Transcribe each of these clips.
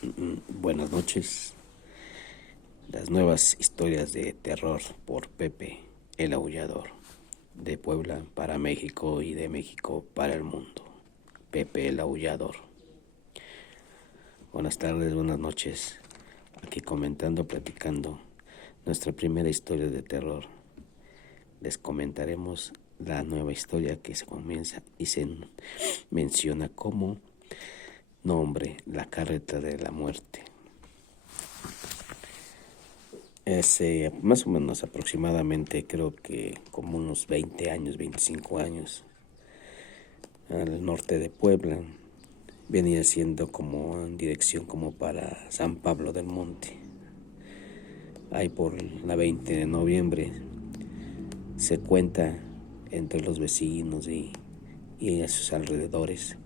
Buenas noches. Las nuevas historias de terror por Pepe el Aullador. De Puebla para México y de México para el mundo. Pepe el Aullador. Buenas tardes, buenas noches. Aquí comentando, platicando nuestra primera historia de terror. Les comentaremos la nueva historia que se comienza y se menciona como nombre, la carreta de la muerte. Más o menos aproximadamente, creo que como unos 20 años, 25 años, al norte de Puebla, venía siendo como en dirección como para San Pablo del Monte. Ahí por la 20 de noviembre se cuenta entre los vecinos y a sus alrededores.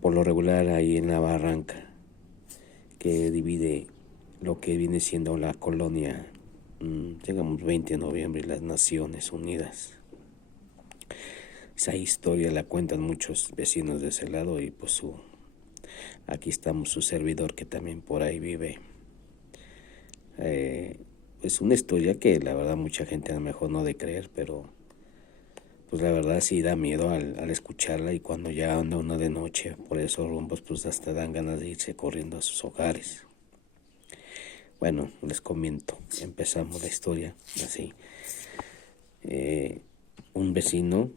Por lo regular ahí en la barranca que divide lo que viene siendo la colonia, digamos 20 de noviembre y las Naciones Unidas. Esa historia la cuentan muchos vecinos de ese lado y pues aquí estamos su servidor que también por ahí vive. Es una historia que la verdad mucha gente a lo mejor no ha de creer, pero pues la verdad sí da miedo al escucharla, y cuando ya anda uno de noche por esos rumbos pues hasta dan ganas de irse corriendo a sus hogares. Bueno, les comento, empezamos la historia así. Un vecino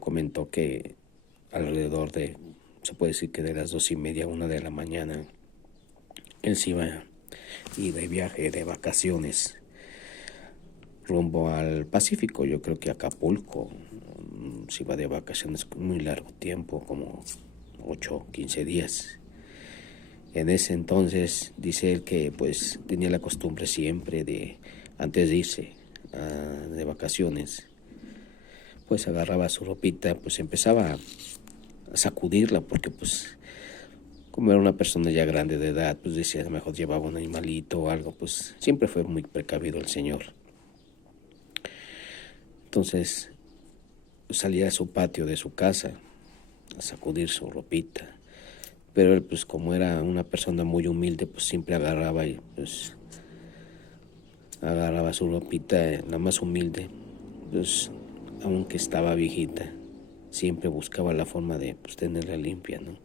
comentó que alrededor de, se puede decir que de las 2:30, 1 de la mañana, él se iba a ir de viaje, de vacaciones, rumbo al Pacífico, yo creo que a Acapulco. Se iba de vacaciones muy largo tiempo, como 8 o 15 días. En ese entonces dice él que pues tenía la costumbre siempre de, antes de irse de vacaciones, pues agarraba su ropita, pues empezaba a sacudirla, porque pues como era una persona ya grande de edad, pues decía, a lo mejor llevaba un animalito o algo, pues siempre fue muy precavido el señor. Entonces salía a su patio de su casa a sacudir su ropita, pero él pues como era una persona muy humilde, pues siempre agarraba y pues agarraba su ropita, la más humilde, pues aunque estaba viejita, siempre buscaba la forma de pues tenerla limpia, ¿no?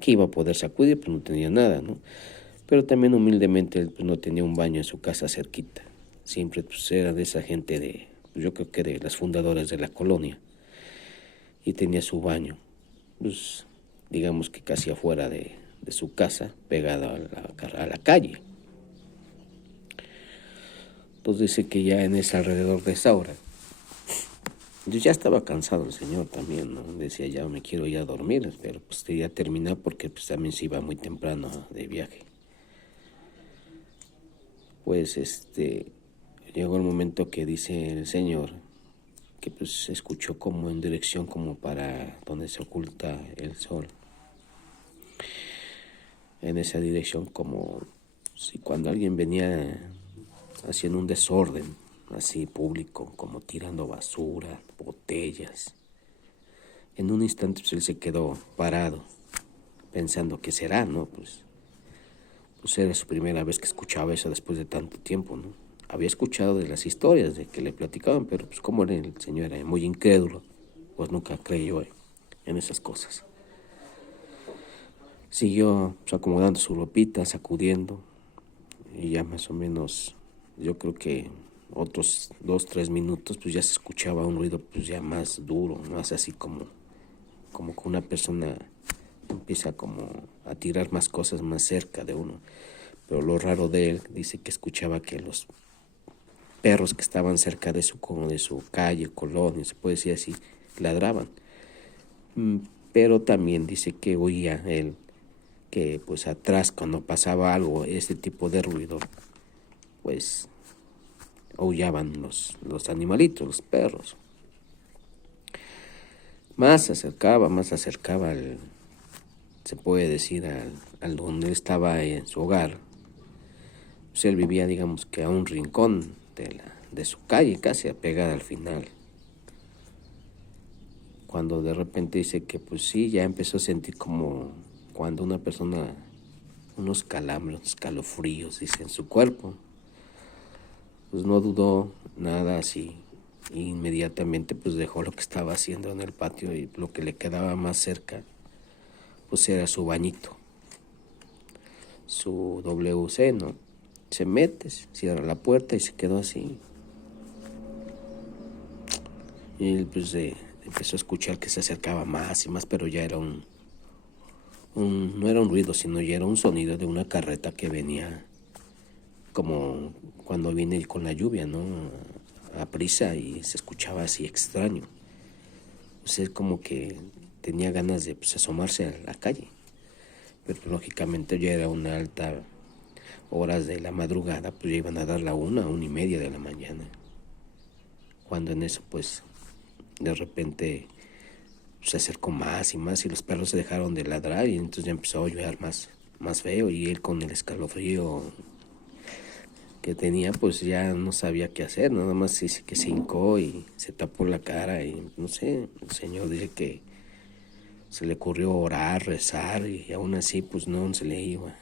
Que iba a poder sacudir, pues no tenía nada, ¿no? Pero también humildemente él pues no tenía un baño en su casa cerquita. Siempre pues era de esa gente de, pues, yo creo que de las fundadoras de la colonia, y tenía su baño, pues digamos que casi afuera de su casa, pegado a la calle. Entonces dice que ya en ese alrededor de esa hora, yo ya estaba cansado el señor también, ¿no? Decía, ya me quiero ir a dormir, pero pues quería terminar porque pues también se iba muy temprano de viaje. Pues llegó el momento que dice el señor que pues se escuchó como en dirección como para donde se oculta el sol. En esa dirección, como si cuando alguien venía haciendo un desorden así público, como tirando basura, botellas. En un instante pues, él se quedó parado, pensando qué será, ¿no? Pues era su primera vez que escuchaba eso después de tanto tiempo, ¿no? Había escuchado de las historias de que le platicaban, pero pues como el señor era muy incrédulo, pues nunca creyó en esas cosas. Siguió pues, acomodando su ropita, sacudiendo, y ya más o menos, yo creo que otros 2, 3 minutos, pues ya se escuchaba un ruido pues ya más duro, más así como que una persona empieza como a tirar más cosas más cerca de uno. Pero lo raro de él, dice que escuchaba que los perros que estaban cerca de su calle, colonia, se puede decir así, ladraban. Pero también dice que oía él que pues atrás cuando pasaba algo, este tipo de ruido, pues aullaban los animalitos, los perros. Más se acercaba se puede decir, al donde él estaba en su hogar. Pues él vivía, digamos que a un rincón de su calle, casi apegada al final. Cuando de repente dice que pues sí, ya empezó a sentir como cuando una persona, unos calambres, escalofríos, dice, en su cuerpo, pues no dudó nada así. Inmediatamente pues dejó lo que estaba haciendo en el patio y lo que le quedaba más cerca pues era su bañito, su WC, ¿no? Se mete, cierra la puerta y se quedó así. Y él pues empezó a escuchar que se acercaba más y más, pero ya era no era un ruido, sino ya era un sonido de una carreta que venía como cuando viene con la lluvia, ¿no? A prisa, y se escuchaba así extraño. Pues él como que tenía ganas de pues, asomarse a la calle, pero lógicamente ya era una alta horas de la madrugada, pues ya iban a dar la 1:30 de la mañana, cuando en eso pues de repente se acercó más y más y los perros se dejaron de ladrar y entonces ya empezó a llover más feo, y él con el escalofrío que tenía pues ya no sabía qué hacer, nada más dice que se hincó y se tapó la cara y no sé, el señor dice que se le ocurrió orar, rezar, y aún así pues no se le iba.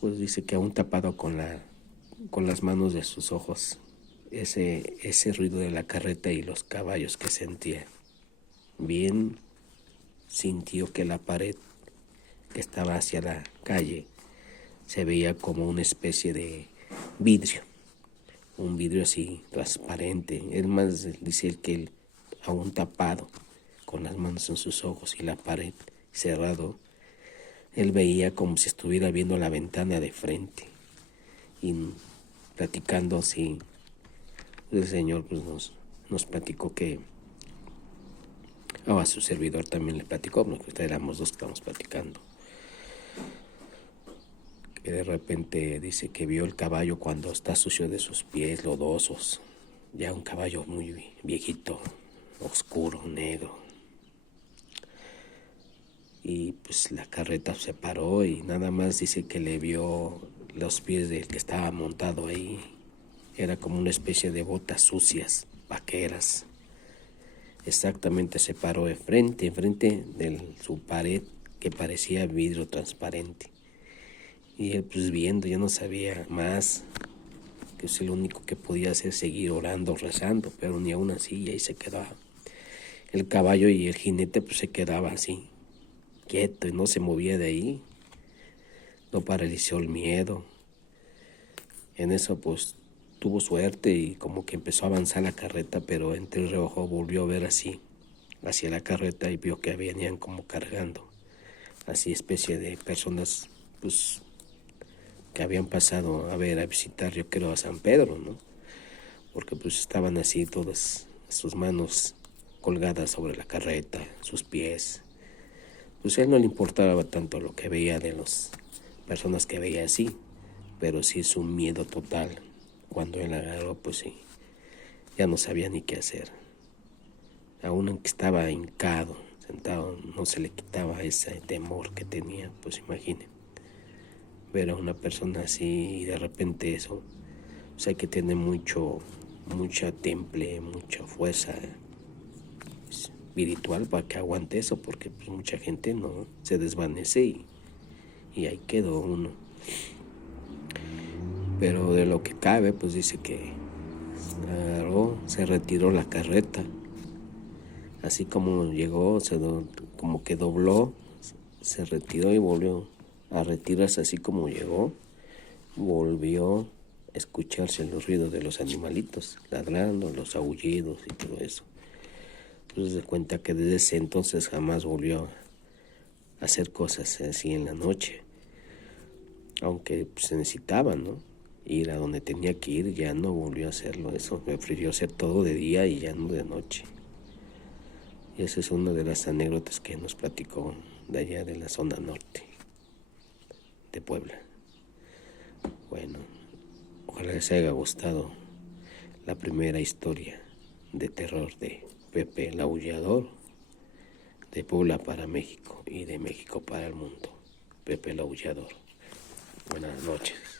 Pues dice que aún tapado con las manos de sus ojos, ese ruido de la carreta y los caballos que sentía. Bien sintió que la pared que estaba hacia la calle se veía como una especie de vidrio, un vidrio así transparente. Él más dice que él aún tapado con las manos en sus ojos y la pared cerrado, él veía como si estuviera viendo la ventana de frente y platicando así. El Señor pues nos platicó que a su servidor también le platicó, porque éramos dos que estábamos platicando, que de repente dice que vio el caballo cuando está sucio de sus pies, lodosos, ya un caballo muy viejito, oscuro, negro. Y pues la carreta se paró y nada más dice que le vio los pies del que estaba montado ahí. Era como una especie de botas sucias, vaqueras. Exactamente se paró enfrente de su pared que parecía vidrio transparente. Y él pues viendo, ya no sabía más, que es lo único que podía hacer, seguir orando, rezando, pero ni aún así, y ahí se quedaba. El caballo y el jinete pues se quedaba así, quieto, y no se movía de ahí. Lo paralizó el miedo. En eso pues tuvo suerte y como que empezó a avanzar la carreta, pero entre el reojo volvió a ver así, hacia la carreta, y vio que venían como cargando, así especie de personas pues que habían pasado a visitar, yo creo, a San Pedro, ¿no? Porque pues estaban así todas sus manos colgadas sobre la carreta, sus pies. Pues a él no le importaba tanto lo que veía de las personas que veía así, pero sí su miedo total. Cuando él agarró, pues sí, ya no sabía ni qué hacer. Aún aunque estaba hincado, sentado, no se le quitaba ese temor que tenía, pues imaginen. Ver a una persona así y de repente eso, o sea, que tiene mucha temple, mucha fuerza espiritual para que aguante eso, porque pues mucha gente no se desvanece y ahí quedó uno. Pero de lo que cabe, pues dice que agarró, se retiró la carreta, así como llegó, como que dobló, se retiró y volvió a retirarse así como llegó. Volvió a escucharse los ruidos de los animalitos ladrando, los aullidos y todo eso. Entonces se cuenta que desde ese entonces jamás volvió a hacer cosas así en la noche, aunque pues, se necesitaba, ¿no? Ir a donde tenía que ir, ya no volvió a hacerlo eso, prefirió hacer todo de día y ya no de noche. Y esa es una de las anécdotas que nos platicó de allá de la zona norte de Puebla. Bueno, ojalá les haya gustado la primera historia de terror de Pepe el Aullador, de Puebla para México y de México para el mundo. Pepe el Aullador. Buenas noches.